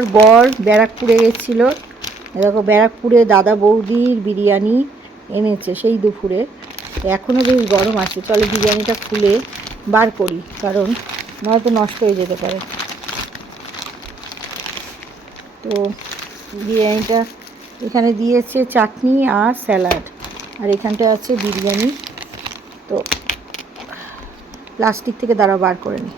আর বর ব্যারাকপুরে গেছিলো, দেখো ব্যারাকপুরে দাদা বৌদির বিরিয়ানি এনেছে সেই দুপুরে। এখনও বেশ গরম আছে, চলো বিরিয়ানিটা খুলে বার করি, কারণ নয়তো নষ্ট হয়ে যেতে পারে। তো বিরিয়ানিটা এখানে দিয়েছে চাটনি আর স্যালাড, আর এখানটা আছে বিরিয়ানি। তো প্লাস্টিক থেকে দাঁড়া বার করে নিই।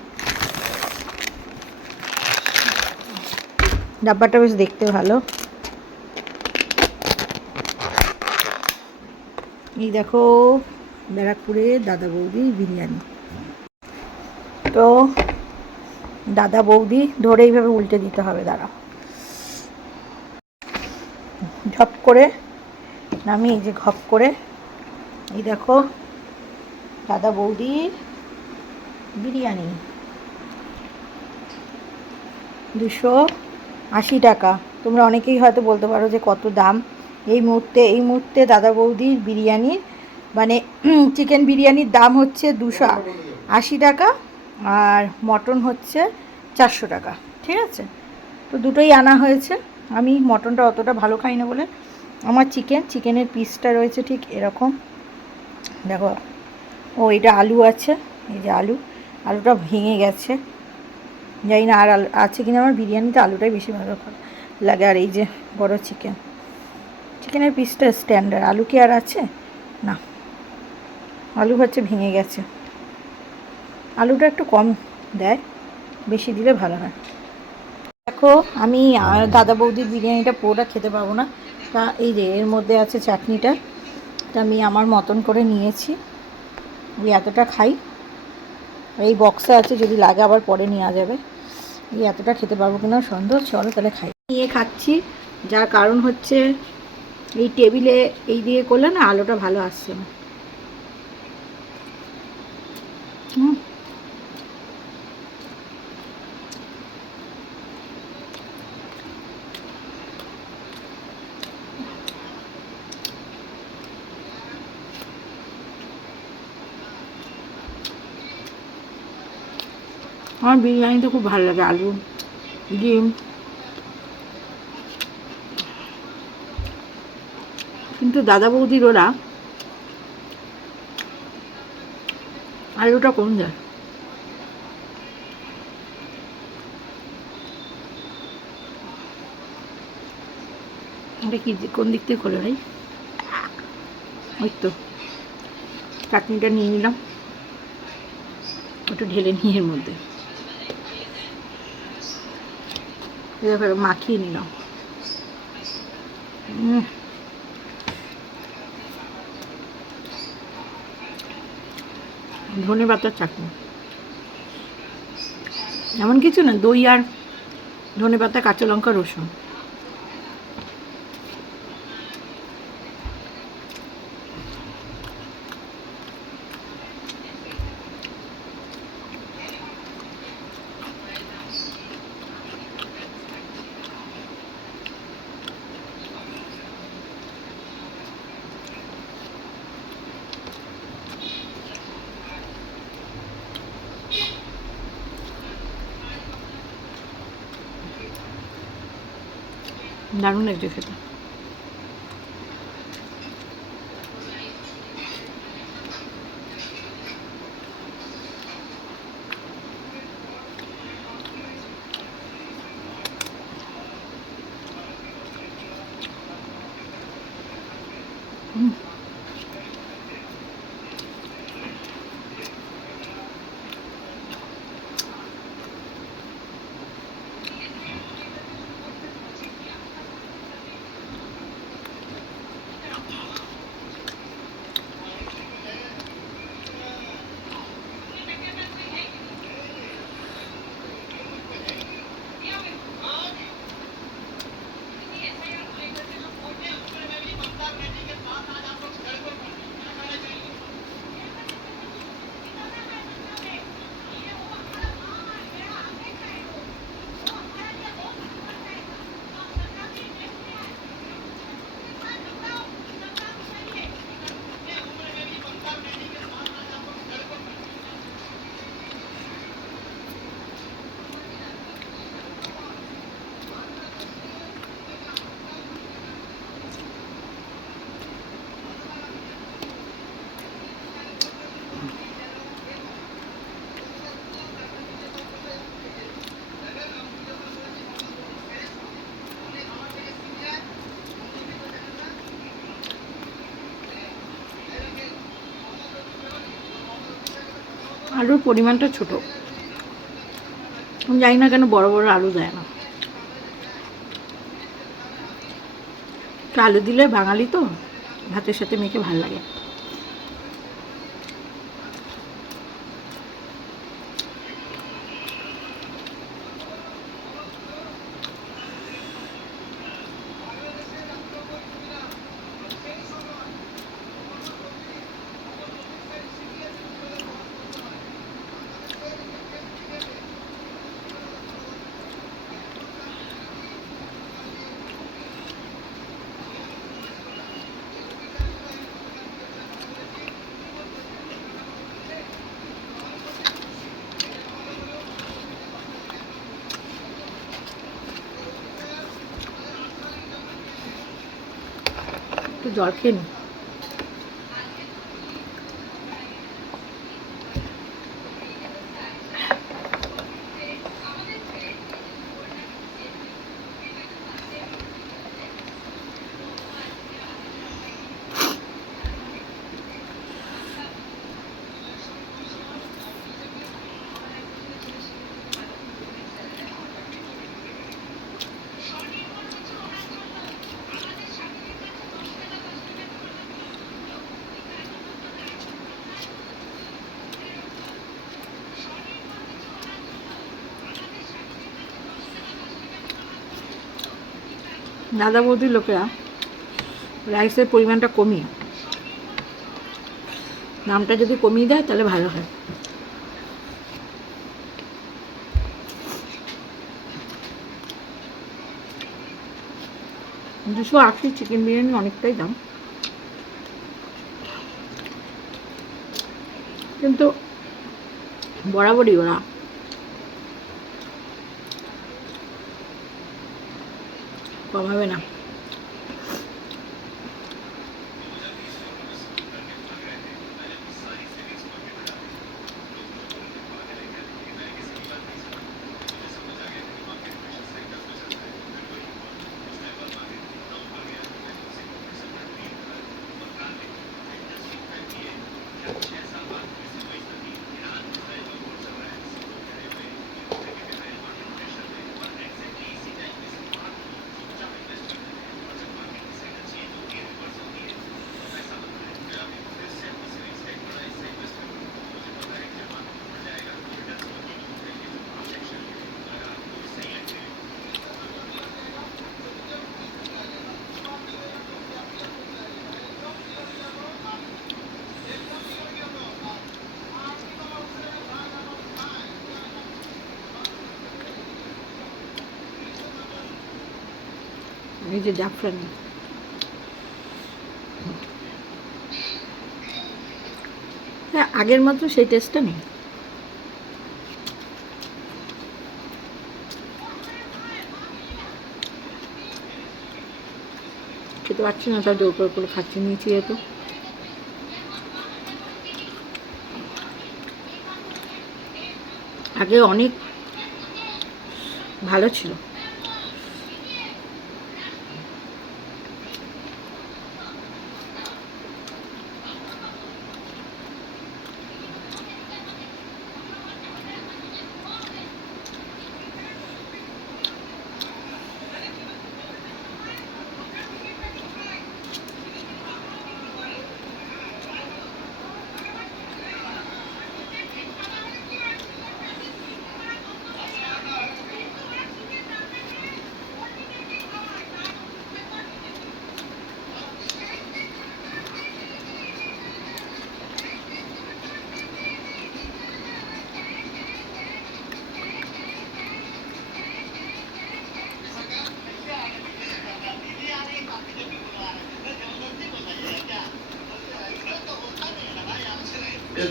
ডাব্বাটা বেশ দেখতে ভালো। এই দেখো ব্যারাকপুরে দাদা বৌদি বিরিয়ানি। তো দাদা বৌদি ধরে এইভাবে উল্টে দিতে হবে, দাঁড়া ঝপ করে নামিয়ে, এই যে ঘপ করে, এই দেখো দাদা বৌদির বিরিয়ানি 280 টাকা। তোমরা অনেকেই হয়তো বলতে পারো যে কত দাম। এই মুহূর্তে দাদা বৌদির বিরিয়ানির মানে চিকেন বিরিয়ানির দাম হচ্ছে 280 টাকা, আর মটন হচ্ছে 400 টাকা। ঠিক আছে, তো দুটোই আনা হয়েছে। আমি মটনটা অতটা ভালো খাই না বলে আমার চিকেনের পিসটা রয়েছে ঠিক এরকম, দেখো। ও এটা আলু আছে, এই যে আলুটা ভেঙে গেছে, জানি না আর আলু আছে কিনা। আমার বিরিয়ানিতে আলুটাই বেশি ভালো লাগে। আর এই যে বড় চিকেনের পিসটা স্ট্যান্ডার্ড, আলু কি আর আছে? না, আলু হচ্ছে ভেঙে গেছে। আলুটা একটু কম দেয়, বেশি দিলে ভালো হয়। দেখো আমি দাদা বৌদির বিরিয়ানিটা পুরোটা খেতে পারবো না, তা এই যে এর মধ্যে আছে চাটনিটা, তা আমি আমার মতন করে নিয়েছি। ওই এতটা খাই, এই বক্সে আছে, যদি লাগে আবার পরে নেওয়া যাবে। এই এতটা খেতে পারবো কিনা সন্দেহ, চলো তাহলে খাই। নিয়ে খাচ্ছি, যার কারণ হচ্ছে এই টেবিলে এই দিয়ে করলে না আলোটা ভালো আসছে না। আমার বিরিয়ানিটা খুব ভালো লাগে, আলু ডিম, কিন্তু দাদা বৌদির ওরা আলুটা কম যায়। এটা কি কোন দিক থেকে খোলে ভাই? ওই তো চাটনিটা নিয়ে নিলাম, একটু ঢেলে নিয়ে এর মধ্যে মাখিয়ে নিলাম। ধনে পাতার চাটনি, এমন কিছু না, দই আর ধনে পাতা, কাঁচা লঙ্কা, রসুন। দারুণ লাগছে খেতে। আলুর পরিমাণটা ছোট, আমি জানি না কেন বড় বড় আলু দেয় না। আলু দিলে বাঙালি তো ভাতের সাথে মেখে ভালো লাগে। একটু জল খেয়ে নি। দাদা বৌদির লোকেরা রাইসের পরিমাণটা কমিয়ে, দামটা যদি কমিয়ে দেয় তাহলে ভালো হয়। 280 চিকেন বিরিয়ানি অনেকটাই দাম, কিন্তু বরাবরই ওরা কমাবে না। এই যে জাফরানি, হ্যাঁ আগের মতো সেই টেস্টটা নেই। খেতে পারছি না, তার জোর করে খাচ্ছি, নিয়েছি যেহেতু। আগে অনেক ভালো ছিল।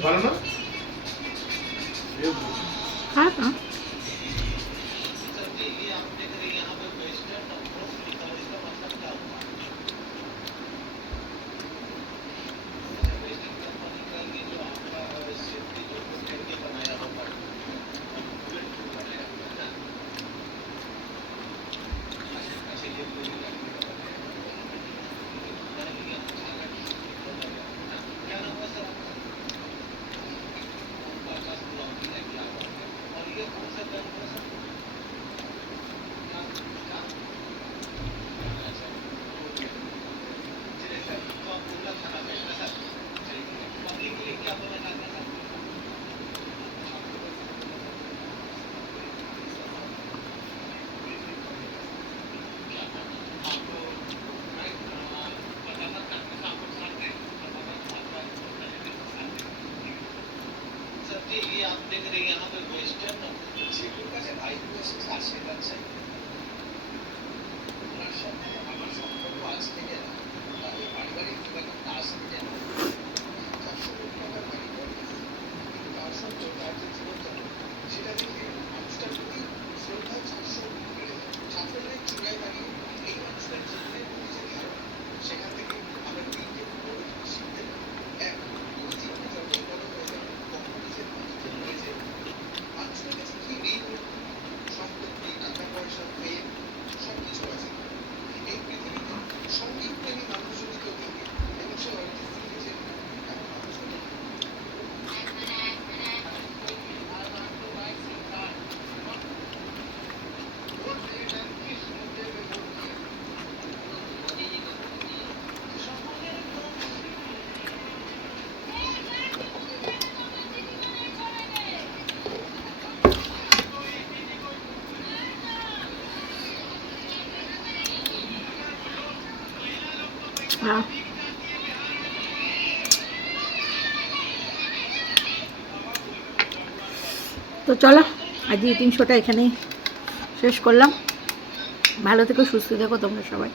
ভালো না? খারাপ না। হ্যাঁ, তো চলো আজকে ইটিং শোটা এখানেই শেষ করলাম। ভালো থেকো, সুস্থ থেকো তোমরা সবাই।